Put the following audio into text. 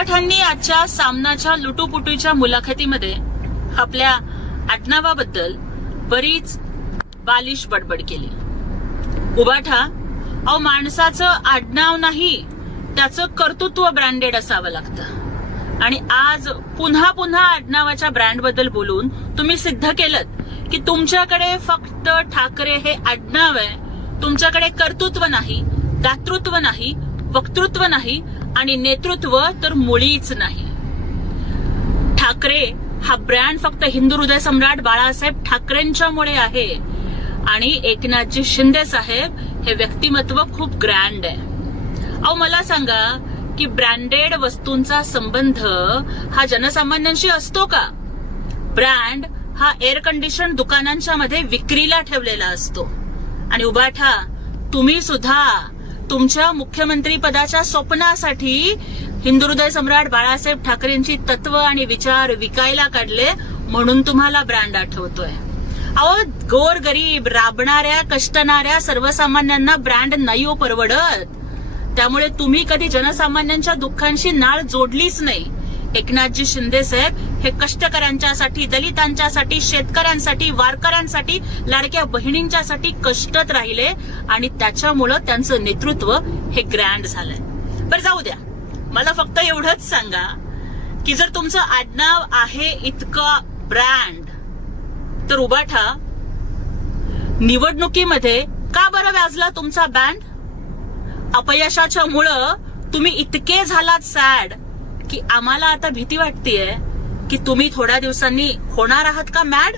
उबाठांनी आजच्या सामनाच्या लुटूपुटूच्या मुलाखतीमध्ये आपल्या आडनावाबद्दल बरीच बालिश बडबड केली. उबाठा, अहो माणसाचं आडनाव नाही, त्याचं कर्तृत्व ब्रँडेड असावं लागतं. आणि आज पुन्हा पुन्हा आडनावाच्या ब्रँडबद्दल बोलून तुम्ही सिद्ध केलं की तुमच्याकडे फक्त ठाकरे हे आडनाव आहे, तुमच्याकडे कर्तृत्व नाही, दातृत्व नाही, वक्तृत्व नाही आणि नेतृत्व तर मुळीच नाही. ठाकरे हा ब्रँड फक्त हिंदू हृदय सम्राट बाळासाहेब ठाकरेंच्यामुळे आहे आणि एकनाथजी शिंदे साहेब हे व्यक्तिमत्व खूप ग्रँड आहे. अहो मला सांगा की ब्रँडेड वस्तूंचा संबंध हा जनसामान्यांशी असतो का? ब्रँड हा एअर कंडिशन दुकानांच्या मध्ये विक्रीला ठेवलेला असतो. आणि उबाठा, तुम्ही सुद्धा तुमच्या मुख्यमंत्री पदाच्या स्वप्नासाठी हिंदू हृदय सम्राट बाळासाहेब ठाकरेंची तत्व आणि विचार विकायला काढले म्हणून तुम्हाला ब्रँड आठवतोय. अहो गोरगरीब राबणाऱ्या कष्टणाऱ्या सर्वसामान्यांना ब्रँड नाही हो परवडत. त्यामुळे तुम्ही कधी जनसामान्यांच्या दुःखांशी नाळ जोडलीच नाही. एकनाथजी शिंदे साहेब हे कष्टकऱ्यांच्यासाठी, दलितांच्यासाठी, शेतकऱ्यांसाठी, वारकऱ्यांसाठी, लाडक्या बहिणींच्यासाठी कष्टत राहिले आणि त्याच्यामुळं त्यांचं नेतृत्व हे ग्रँड झालंय. बरं जाऊ द्या, मला फक्त एवढंच सांगा की जर तुमचं आडनाव आहे इतकं ब्रँड तर उबाठा, निवडणुकीमध्ये का बरं व्याजला तुमचा बँड? अपयशाच्या मुळे तुम्ही इतके झालात सॅड की आम्हाला आता भीती वाटतेय की तुम्ही थोड्या दिवसांनी होणार आहात का मॅड?